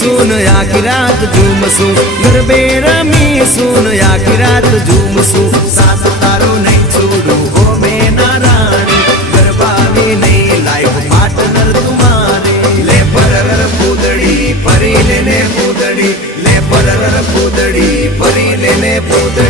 सुन आखी रात झूमसू गरबे रमी सुन आखी रात झूमसू साथ तारो नहीं छोड़ू हो मैं ना रानी गरबा भी नहीं लाइफ पार्टनर तुम्हारे ले परर पूदड़ी परी लेने पूदड़ी ले परर पूदड़ी परी लेने पूदड़ी